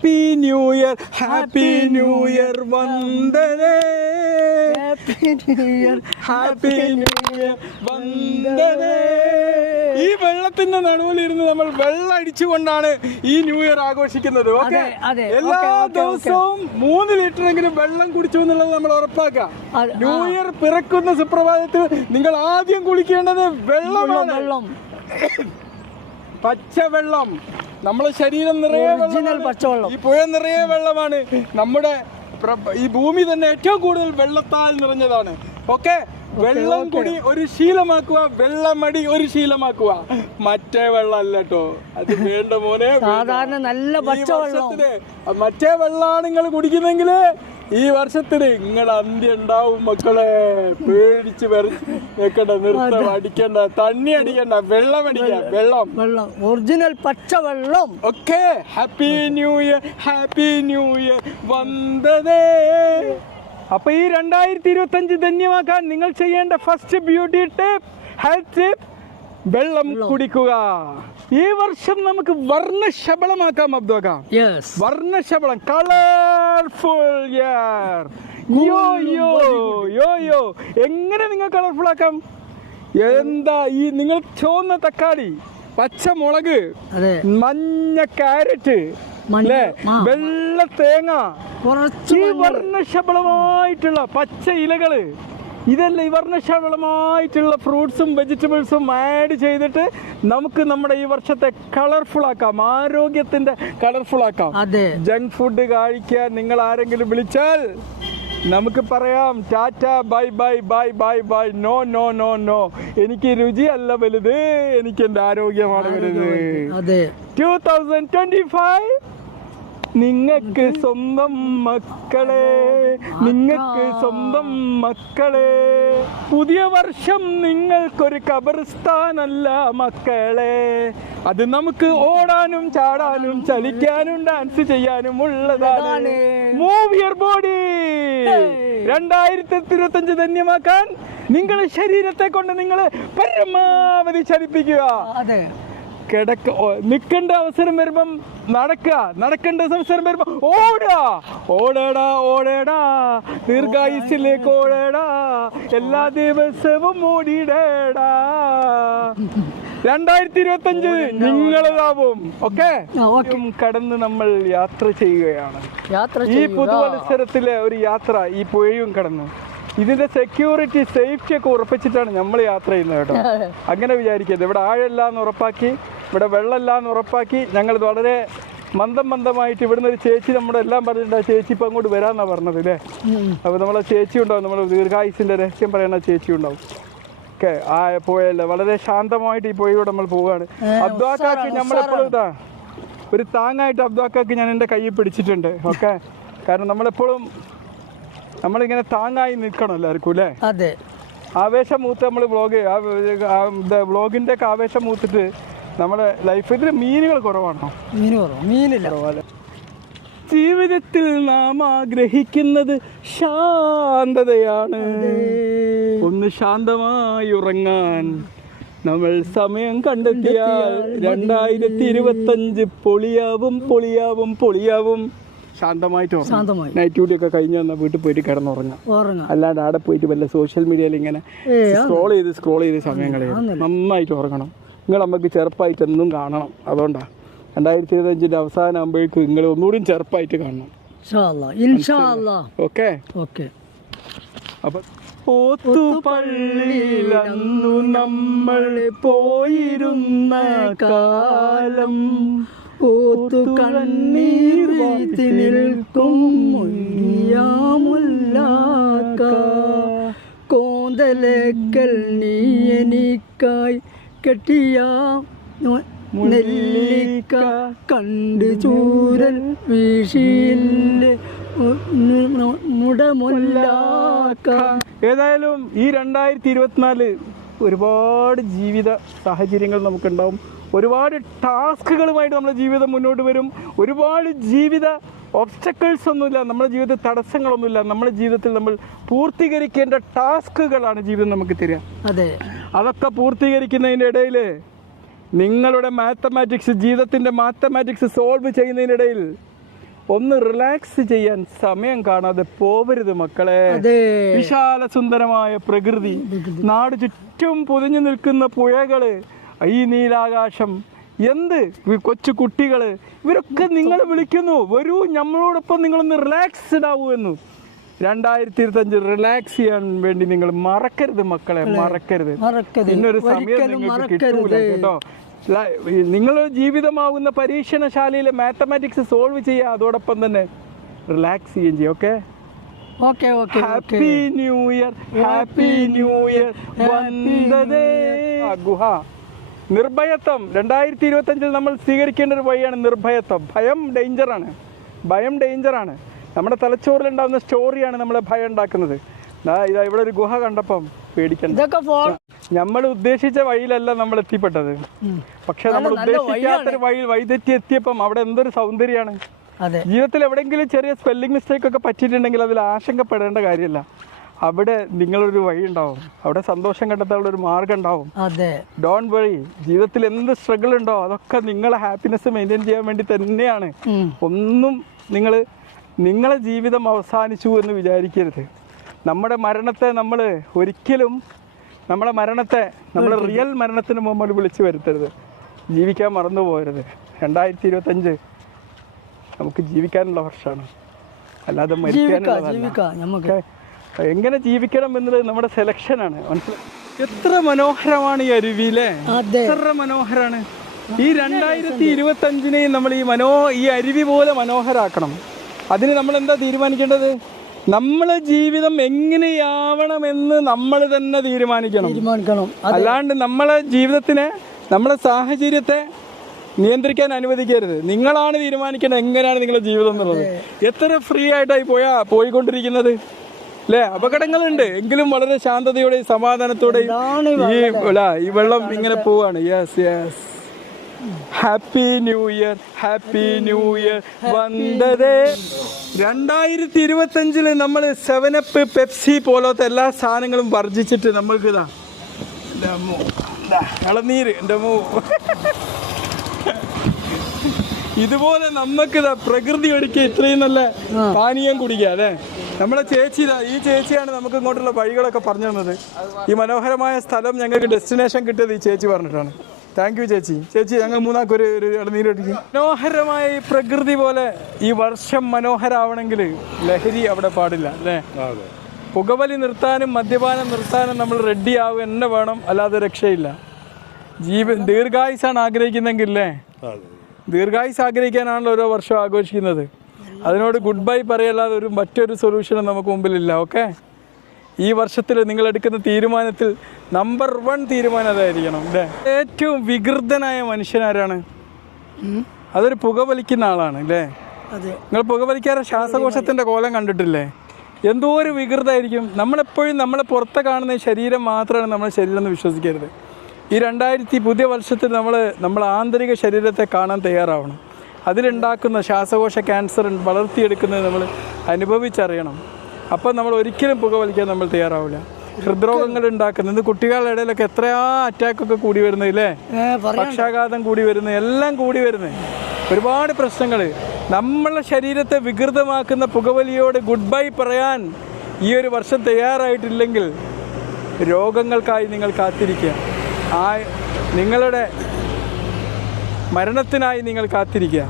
Happy new year, happy new year, വന്ദനേ, happy new year, happy new year, വന്ദനേ. ഈ വെള്ളത്തിന്റെ നടുവിലിരുന്ന് നമ്മൾ വെള്ളം അടിച്ചുകൊണ്ടാണ് ഈ ന്യൂ ഇയർ ആഘോഷിക്കുന്നത്. ഓക്കെ, എല്ലാ ദിവസവും 3 ലിറ്ററെങ്കിലും വെള്ളം കുടിച്ചു എന്നുള്ളത് നമ്മൾ ഉറപ്പാക്കാം. ന്യൂ ഇയർ പിറക്കുന്ന സുപ്രഭാതത്തിൽ നിങ്ങൾ ആദ്യം കുളിക്കേണ്ടത് വെള്ളം, പച്ചവെള്ളം. നമ്മളെ ശരീരം നിറയെ വെള്ളം, ഈ പുഴ നിറയെ വെള്ളമാണ്. നമ്മുടെ ഈ ഭൂമി തന്നെ ഏറ്റവും കൂടുതൽ വെള്ളത്താൽ നിറഞ്ഞതാണ്. ഓക്കെ, വെള്ളം കുടി ഒരു ശീലമാക്കുക, വെള്ളമടി ഒരു ശീലമാക്കുക. മറ്റേ വെള്ളം അല്ല കേട്ടോ, അത് വേണ്ട മോനെ. സാധാരണ നല്ല പച്ചവെള്ളത്തിന് മറ്റേ വെള്ളമാണ് നിങ്ങൾ കുടിക്കുന്നെങ്കിൽ ഈ വർഷത്തിന് നിങ്ങളുടെ അന്ത്യം ഉണ്ടാവും മക്കളെ. പേടിച്ച് വെക്കണ്ട, നിർത്തം, അടിക്കണ്ട, തണ്ണി അടിക്കണ്ട, വെള്ളം അടിക്കാം, വെള്ളം, ഒറിജിനൽ പച്ചവെള്ളം. Okay, happy new year, happy new year, വന്ദനേ. അപ്പൊ ഈ 2025 ധന്യമാക്കാൻ നിങ്ങൾ ചെയ്യേണ്ട first beauty tip, health tip, വെള്ളം കുടിക്കുക. ഈ വർഷം നമുക്ക് വർണ്ണശബളമാക്കാം അബ്ദുക. വർണ്ണശബളം, കളർഫുൾ ഇയർ. യോ എങ്ങനെ നിങ്ങൾ കളർഫുൾ ആക്കാം? എന്താ ഈ നിങ്ങൾ ചുവന്ന തക്കാളി, പച്ചമുളക്, മഞ്ഞ ക്യാരറ്റ്, വെള്ള തേങ്ങ, ഈ വർണ്ണശബളമായിട്ടുള്ള പച്ച ഇലകള്, ഇതെല്ലാം ഈ വർണ്ണശബളമായിട്ടുള്ള ഫ്രൂട്ട്സും വെജിറ്റബിൾസും ആഡ് ചെയ്തിട്ട് നമുക്ക് നമ്മുടെ ഈ വർഷത്തെ കളർഫുൾ ആക്കാം, ആരോഗ്യത്തിന്റെ കളർഫുൾ ആക്കാം. ജങ്ക് ഫുഡ് കഴിക്കാൻ നിങ്ങൾ ആരെങ്കിലും വിളിച്ചാൽ നമുക്ക് പറയാം ടാറ്റ, bye bye bye bye bye, no no no no, എനിക്ക് രുചിയല്ല വലുത്, എനിക്ക് എന്റെ ആരോഗ്യമാണ് വലുത്. 2025 നിങ്ങൾക്ക് സ്വന്തം മക്കളെ, നിങ്ങൾക്ക് സ്വന്തം മക്കളെ. പുതിയ വർഷം നിങ്ങൾക്കൊരു ഖബർസ്ഥാനല്ല മക്കളെ, അത് നമുക്ക് ഓടാനും ചാടാനും ചലിക്കാനും ഡാൻസ് ചെയ്യാനും ഉള്ളതാണ്. Move your body. 2025 ധന്യമാക്കാൻ നിങ്ങളുടെ ശരീരത്തെ കൊണ്ട് നിങ്ങൾ പരമാവധി ചലിപ്പിക്കുക. നിൽക്കേണ്ട അവസരം വരുമ്പം നടക്കുക, നടക്കേണ്ട അവസരം വരുമ്പോ ഓടടാ, ദീർഘായുസിലേക്ക് ഓടടാ, എല്ലാ ദിവസവും ഓടിടടാ. 2025 നിങ്ങളതാവും. ഓക്കെ, കടന്ന് നമ്മൾ യാത്ര ചെയ്യുകയാണ്. ഈ പുതുവത്സരത്തിലെ ഒരു യാത്ര, ഈ പുഴയും കടന്നു. ഇതിന്റെ സെക്യൂരിറ്റി, സേഫ്റ്റി ഒക്കെ ഉറപ്പിച്ചിട്ടാണ് നമ്മൾ യാത്ര ചെയ്യുന്നത് കേട്ടോ. അങ്ങനെ വിചാരിക്കരുത്. ഇവിടെ ആഴമില്ലാന്ന് ഉറപ്പാക്കി, ഇവിടെ വെള്ളമില്ലാന്ന് ഉറപ്പാക്കി, ഞങ്ങൾ വളരെ മന്ദമായിട്ട്. ഇവിടുന്ന് ഒരു ചേച്ചി നമ്മുടെ എല്ലാം പറഞ്ഞിട്ടുണ്ട്, ആ ചേച്ചി ഇപ്പം അങ്ങോട്ട് വരാമെന്നാണ് പറഞ്ഞത് അല്ലേ. അപ്പോൾ നമ്മളെ ചേച്ചി ഉണ്ടാവും, നമ്മൾ ദീർഘായുസിൻ്റെ രഹസ്യം പറയുന്ന ചേച്ചി ഉണ്ടാവും. ഓക്കെ, ആ പുഴയല്ല, വളരെ ശാന്തമായിട്ട് ഈ പുഴയോടെ നമ്മൾ പോവുകയാണ്. അബ്ദുക്കാക്ക് നമ്മളെപ്പോഴും ഇതാ ഒരു താങ്ങായിട്ട് അബ്ദുക്കാക്ക് ഞാൻ എൻ്റെ കയ്യിൽ പിടിച്ചിട്ടുണ്ട്. ഓക്കെ, കാരണം നമ്മളിങ്ങനെ താങ്ങായി നിൽക്കണം എല്ലാവർക്കും അല്ലേ. ആവേശം മൂത്ത് നമ്മൾ വ്ളോഗിൻ്റെ ഒക്കെ ആവേശം മൂത്തിട്ട് നമ്മുടെ ലൈഫിൽ മീനുകൾ കുറവാണോ? മീനില്ല. ജീവിതത്തിൽ നാം ആഗ്രഹിക്കുന്നത് ശാന്തതയാണ്. ഒന്ന് ശാന്തമായി ഉറങ്ങാൻ നമ്മൾ സമയം കണ്ടെത്തിയാൽ 2025 പൊളിയാവും. ശാന്തമായിട്ട് നൈറ്റ് ഡ്യൂട്ടി ഒക്കെ കഴിഞ്ഞ് വന്നാൽ വീട്ടിൽ പോയിട്ട് കിടന്നുറങ്ങാം. അല്ലാണ്ട് അവിടെ പോയിട്ട് വല്ല സോഷ്യൽ മീഡിയയിൽ ഇങ്ങനെ സ്ക്രോൾ ചെയ്ത് സമയം കളയും. നന്നായിട്ട് ഉറങ്ങണം. നിങ്ങൾ നമുക്ക് ചെറുപ്പമായിട്ട് എന്നും കാണണം. അതുകൊണ്ടാണ് 2025 അവസാനം ആകുമ്പോഴേക്കും നിങ്ങൾ ഒന്നുകൂടി ചെറുപ്പമായിട്ട് കാണണം. ഓക്കെ. അപ്പൊ പോത്തുപള്ളിയിലന്നു നമ്മൾ പോയിരുന്ന കാലം, പോത്തു കണ്ണീർ വാർത്തി നിൽക്കും മുല്ലാക്ക, കോന്തലക്കൽ നീ എനിക്കായി കെട്ടിയ നെല്ലിക്ക, കണ്ട് ചൂരൽ വീശിയില്ല മുടമുല്ലാക്ക. ഏതായാലും ഈ 2024 ഒരുപാട് ജീവിത സാഹചര്യങ്ങൾ നമുക്കുണ്ടാവും. ഒരുപാട് ടാസ്കുകളുമായിട്ട് നമ്മുടെ ജീവിതം മുന്നോട്ട് വരും. ഒരുപാട് ജീവിത ഒബ്സ്റ്റക്കിൾസ് ഒന്നുമില്ല, നമ്മുടെ ജീവിതത്തിൽ തടസ്സങ്ങളൊന്നുമില്ല. നമ്മുടെ ജീവിതത്തിൽ നമ്മൾ പൂർത്തീകരിക്കേണ്ട ടാസ്കുകളാണ് ജീവിതം നമുക്ക് തരിക. അതൊക്കെ പൂർത്തീകരിക്കുന്നതിൻ്റെ ഇടയിൽ നിങ്ങളുടെ മാത്തമാറ്റിക്സ്, ജീവിതത്തിൻ്റെ മാത്തമാറ്റിക്സ് സോൾവ് ചെയ്യുന്നതിനിടയിൽ ഒന്ന് റിലാക്സ് ചെയ്യാൻ സമയം കാണാതെ പോവരുത് മക്കളെ. വിശാല സുന്ദരമായ പ്രകൃതി, നാട് ചുറ്റും പൊതിഞ്ഞു നിൽക്കുന്ന പുഴകള്, ഈ നീലാകാശം, എന്ത് കൊച്ചു കുട്ടികള്, ഇവരൊക്കെ നിങ്ങളെ വിളിക്കുന്നു, വരൂ നമ്മളോടൊപ്പം നിങ്ങളൊന്ന് റിലാക്സ്ഡ് ആവൂ എന്ന്. 2025 റിലാക്സ് ചെയ്യാൻ വേണ്ടി നിങ്ങൾ മറക്കരുത് മക്കളെ, മറക്കരുത്. ഇന്നൊരു സമയം നിങ്ങൾക്ക് കിട്ടൂല കേട്ടോ. നിങ്ങളുടെ ജീവിതമാകുന്ന പരീക്ഷണശാലയിലെ മാത്തമാറ്റിക്സ് സോൾവ് ചെയ്യുക, അതോടൊപ്പം തന്നെ റിലാക്സ് ചെയ്യുകയും ചെയ്യും. Okay, happy new year, happy new year. വന്ദതേ ഗുഹ. നിർഭയത്വം 2025 നമ്മൾ സ്വീകരിക്കേണ്ട ഒരു വഴിയാണ് നിർഭയത്വം. ഭയം ഡേഞ്ചറാണ്. നമ്മുടെ തലച്ചോറിലുണ്ടാകുന്ന സ്റ്റോറിയാണ് നമ്മളെ ഭയം ഉണ്ടാക്കുന്നത്. ഇതാ ഇവിടെ ഒരു ഗുഹ കണ്ടപ്പം പേടിക്കണ്ട. നമ്മൾ ഉദ്ദേശിച്ച വഴിയിലല്ല നമ്മൾ എത്തിപ്പെട്ടത്, പക്ഷെ നമ്മൾ ഉദ്ദേശിക്കാത്തൊരു വഴിയിൽ വൈദഗ്ധ്യം എത്തിയപ്പം അവിടെ എന്തൊരു സൗന്ദര്യമാണ്. ജീവിതത്തിൽ എവിടെയെങ്കിലും ചെറിയ സ്പെല്ലിംഗ് മിസ്റ്റേക്ക് ഒക്കെ പറ്റിയിട്ടുണ്ടെങ്കിൽ അതിൽ ആശങ്കപ്പെടേണ്ട കാര്യമല്ല. അവിടെ നിങ്ങളൊരു വഴി ഉണ്ടാവും, അവിടെ സന്തോഷം കണ്ടെത്താനുള്ള ഒരു മാർഗം ഉണ്ടാവും. Don't worry. ജീവിതത്തിൽ എന്ത് സ്ട്രഗിൾ ഉണ്ടോ അതൊക്കെ നിങ്ങളെ ഹാപ്പിനെസ് മെയിൻറ്റെയിൻ ചെയ്യാൻ വേണ്ടി തന്നെയാണ്. ഒന്നും നിങ്ങളെ ജീവിതം അവസാനിച്ചു എന്ന് വിചാരിക്കരുത്. നമ്മുടെ മരണത്തെ നമ്മൾ ഒരിക്കലും നമ്മുടെ റിയൽ മരണത്തിന് മുമ്പ് വിളിച്ചു വരുത്തരുത്. ജീവിക്കാൻ മറന്നു പോകരുത്. 2025 നമുക്ക് ജീവിക്കാനുള്ള വർഷമാണ്, അല്ലാതെ മരിക്കാനുള്ളതല്ല. എങ്ങനെ ജീവിക്കണം എന്നത് നമ്മുടെ സെലക്ഷനാണ്. മനസ്സിലായി? എത്ര മനോഹരമാണ് ഈ അരുവിയിലെ, എത്ര മനോഹരമാണ്. ഈ 2025 നമ്മൾ ഈ അരുവി പോലെ മനോഹരാക്കണം. അതിന് നമ്മൾ എന്താ തീരുമാനിക്കേണ്ടത്? നമ്മളെ ജീവിതം എങ്ങനെയാവണമെന്ന് നമ്മൾ തന്നെ തീരുമാനിക്കണം. അല്ലാണ്ട് നമ്മളെ ജീവിതത്തിനെ, നമ്മളെ സാഹചര്യത്തെ നിയന്ത്രിക്കാൻ അനുവദിക്കരുത്. നിങ്ങളാണ് തീരുമാനിക്കേണ്ടത് എങ്ങനെയാണ് നിങ്ങളുടെ ജീവിതം എന്നുള്ളത്. എത്ര ഫ്രീ ആയിട്ടായി പോയിക്കൊണ്ടിരിക്കുന്നത് അല്ലേ? അപകടങ്ങളുണ്ട്, എങ്കിലും വളരെ ശാന്തതയോടെയും സമാധാനത്തോടെയും ഈ വെള്ളം ഇങ്ങനെ പോവാണ്. Yes, happy new year, happy new year. വന്ദതേ. 2025 നമ്മൾ 7up, പെപ്സി പോലത്തെ എല്ലാ സാധനങ്ങളും വർജിച്ചിട്ട് നമ്മൾക്ക് ഇളനീര്, എൻ്റെ ഇതുപോലെ നമുക്ക് പ്രകൃതി ഒടുക്കി ഇത്രയും നല്ല പാനീയം കുടിക്കുക അല്ലേ? നമ്മളെ ഈ ചേച്ചിയാണ് നമുക്ക് ഇങ്ങോട്ടുള്ള വഴികളൊക്കെ പറഞ്ഞു തന്നത്. ഈ മനോഹരമായ സ്ഥലം ഞങ്ങൾക്ക് ഡെസ്റ്റിനേഷൻ കിട്ടിയത് ഈ ചേച്ചി പറഞ്ഞിട്ടാണ്. താങ്ക് യു ചേച്ചി. ഞങ്ങൾ മൂന്നാക്കൊരു ഇളനീരടിക്കും. മനോഹരമായ ഈ പ്രകൃതി പോലെ ഈ വർഷം മനോഹരമാവണമെങ്കിൽ ലഹരി അവിടെ പാടില്ല അല്ലേ? പുകവലി നിർത്താനും മദ്യപാനം നിർത്താനും നമ്മൾ റെഡി ആവുക തന്നെ വേണം, അല്ലാതെ രക്ഷയില്ല. ദീർഘായുസാണ് ആഗ്രഹിക്കുന്നെങ്കിൽ ദീർഘായുസ് ആഗ്രഹിക്കാനാണല്ലോ ഓരോ വർഷം ആഘോഷിക്കുന്നത്. അതിനോട് ഗുഡ് ബൈ പറയല്ലാതെ മറ്റൊരു സൊല്യൂഷനും നമുക്ക് മുമ്പിലില്ല. ഓക്കെ, ഈ വർഷത്തിൽ നിങ്ങൾ എടുക്കുന്ന തീരുമാനത്തിൽ നമ്പർ 1 തീരുമാനം അതായിരിക്കണം അല്ലേ? ഏറ്റവും വികൃതനായ മനുഷ്യനാരാണ്? അതൊരു പുകവലിക്കുന്ന ആളാണ് അല്ലേ? നിങ്ങൾ പുകവലിക്കാരെ ശ്വാസകോശത്തിൻ്റെ കോലം കണ്ടിട്ടില്ലേ? എന്തോ ഒരു വികൃതമായിരിക്കും. നമ്മളെപ്പോഴും നമ്മളെ പുറത്തെ കാണുന്ന ശരീരം മാത്രമാണ് നമ്മുടെ ശരീരം എന്ന് വിശ്വസിക്കരുത്. ഈ പുതിയ വർഷത്തിൽ നമ്മൾ ആന്തരിക ശരീരത്തെ കാണാൻ തയ്യാറാവണം. അതിലുണ്ടാക്കുന്ന ശ്വാസകോശ ക്യാൻസർ വളർത്തിയെടുക്കുന്നത് നമ്മൾ അനുഭവിച്ചറിയണം. അപ്പം നമ്മൾ ഒരിക്കലും പുകവലിക്കാൻ നമ്മൾ തയ്യാറാവില്ല. ഹൃദ്രോഗങ്ങൾ ഉണ്ടാക്കുന്നത് കുട്ടികളുടെ ഇടയിലൊക്കെ എത്രയാ അറ്റാക്കൊക്കെ കൂടി വരുന്നത് അല്ലേ? പക്ഷാഘാതം കൂടി വരുന്നത്, എല്ലാം കൂടി വരുന്നത്, ഒരുപാട് പ്രശ്നങ്ങൾ. നമ്മളെ ശരീരത്തെ വികൃതമാക്കുന്ന പുകവലിയോട് ഗുഡ് ബൈ പറയാൻ ഈ ഒരു വർഷം തയ്യാറായിട്ടില്ലെങ്കിൽ രോഗങ്ങൾക്കായി നിങ്ങൾ കാത്തിരിക്കുക. നിങ്ങളുടെ മരണത്തിനായി നിങ്ങൾ കാത്തിരിക്കുക.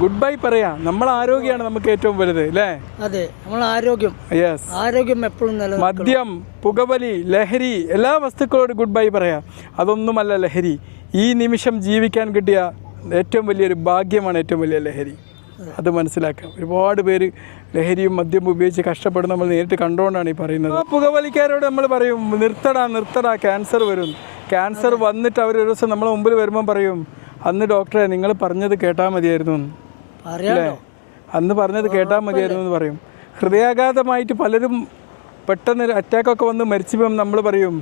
ഗുഡ് ബൈ പറയാ. നമ്മളെ ആരോഗ്യമാണ് നമുക്ക് ഏറ്റവും വലുത് അല്ലേ? അതെ, നമ്മളെ ആരോഗ്യം. യെസ്, ആരോഗ്യം എപ്പോഴും നല്ലത്. മദ്യം, പുകവലി, ലഹരി, എല്ലാ വസ്തുക്കളോട് ഗുഡ് ബൈ പറയാ. അതൊന്നുമല്ല ലഹരി. ഈ നിമിഷം ജീവിക്കാൻ കിട്ടിയ ഏറ്റവും വലിയൊരു ഭാഗ്യമാണ് ഏറ്റവും വലിയ ലഹരി. അത് മനസ്സിലാക്കാം. ഒരുപാട് പേര് ലഹരിയും മദ്യം ഉപയോഗിച്ച് കഷ്ടപ്പെടുന്ന നമ്മൾ നേരിട്ട് കണ്ടുകൊണ്ടാണ് ഈ പറയുന്നത്. പുകവലിക്കാരോട് നമ്മൾ പറയും നിർത്തടാ ക്യാൻസർ വരും. ക്യാൻസർ വന്നിട്ട് അവർ ഒരു ദിവസം നമ്മളെ മുമ്പിൽ വരുമ്പം പറയും, അന്ന് ഡോക്ടറെ നിങ്ങൾ പറഞ്ഞത് കേട്ടാൽ മതിയായിരുന്നു അല്ലേ? അന്ന് പറഞ്ഞത് കേട്ടാൽ മതിയായിരുന്നു എന്ന് പറയും. ഹൃദയാഘാതമായിട്ട് പലരും പെട്ടെന്ന് അറ്റാക്കൊക്കെ വന്ന് മരിച്ചപ്പം നമ്മൾ പറയും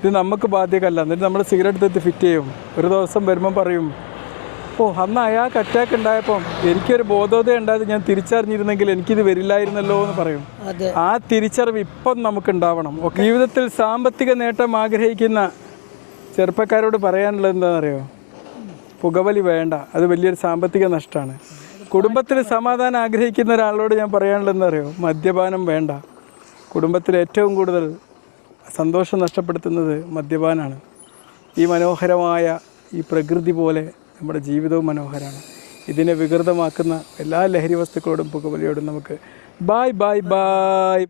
ഇത് നമുക്ക് ബാധ്യതയല്ല. എന്നിട്ട് നമ്മൾ സിഗരറ്റ് എടുത്ത് ഫിറ്റ് ചെയ്യും. ഒരു ദിവസം വരുമ്പം പറയും, അന്ന് അയാൾക്ക് അറ്റാക്ക് ഉണ്ടായപ്പം എനിക്കൊരു ബോധോദയം ഉണ്ടായത് ഞാൻ തിരിച്ചറിഞ്ഞിരുന്നെങ്കിൽ എനിക്കിത് വരില്ലായിരുന്നല്ലോ എന്ന് പറയും. ആ തിരിച്ചറിവ് ഇപ്പം നമുക്ക് ഉണ്ടാവണം. ജീവിതത്തിൽ സാമ്പത്തിക നേട്ടം ആഗ്രഹിക്കുന്ന ചെറുപ്പക്കാരോട് പറയാനുള്ളത് എന്താണെന്നറിയോ? പുകവലി വേണ്ട, അത് വലിയൊരു സാമ്പത്തിക നഷ്ടമാണ്. കുടുംബത്തിൽ സമാധാനം ആഗ്രഹിക്കുന്ന ഒരാളോട് ഞാൻ പറയാനുള്ളതെന്ന് അറിയോ, മദ്യപാനം വേണ്ട. കുടുംബത്തിൽ ഏറ്റവും കൂടുതൽ സന്തോഷം നഷ്ടപ്പെടുത്തുന്നത് മദ്യപാനാണ്. ഈ മനോഹരമായ ഈ പ്രകൃതി പോലെ നമ്മുടെ ജീവിതവും മനോഹരമാണ്. ഇതിനെ വികൃതമാക്കുന്ന എല്ലാ ലഹരി വസ്തുക്കളോടും പുകവലിയോടും നമുക്ക് ബൈ ബൈ ബൈ.